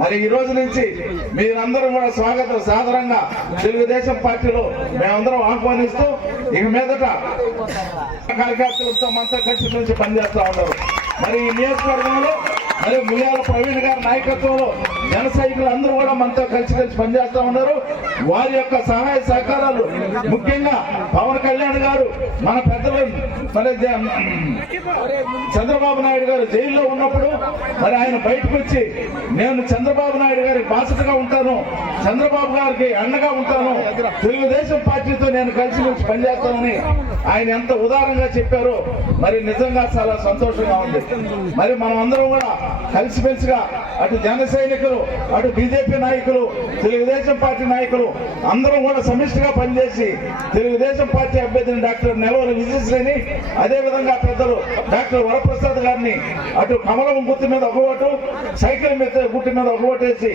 మరి ఈ రోజు నుంచి మీరందరూ కూడా సాధారణంగా తెలుగుదేశం పార్టీలో మేమందరం ఆహ్వానిస్తూ ఇక మీదట కార్యకర్తలతో మనతో కలిసి నుంచి పనిచేస్తా ఉన్నారు. మరి ఈ నియోజకవర్గంలో మరి ముయ్యాల ప్రవీణ్ గారి నాయకత్వంలో జన సైనికులు అందరూ కూడా మనతో కలిసి పనిచేస్తా ఉన్నారు. వారి యొక్క సహాయ సహకారాలు ముఖ్యంగా పవన్ కళ్యాణ్ గారు మన పెద్దలు మరి చంద్రబాబు నాయుడు గారు జైల్లో ఉన్నప్పుడు మరి ఆయన బయటకు వచ్చి నేను చంద్రబాబు నాయుడు గారికి బాధ్యతగా ఉంటాను, చంద్రబాబు గారికి అండగా ఉంటాను, తెలుగుదేశం పార్టీతో నేను కలిసి వచ్చి పనిచేస్తానని ఆయన ఎంత ఉదారంగా చెప్పారో మరి నిజంగా చాలా సంతోషంగా ఉంది. మరి మనం అందరం కూడా కలిసిమెలిసిగా అటు జన సైనికులు, అటు బీజేపీ నాయకులు, తెలుగుదేశం పార్టీ నాయకులు అందరం కూడా సమిష్టిగా పనిచేసి తెలుగుదేశం పార్టీ అభ్యర్థిని డాక్టర్ నెలవల విజయశ్రీని, అదేవిధంగా పెద్దలు డాక్టర్ వరప్రసాద్ గారిని అటు కమలం గుర్తు మీద ఒక ఓటు, సైకిల్ మీద గుర్తు మీద ఒక ఓటేసి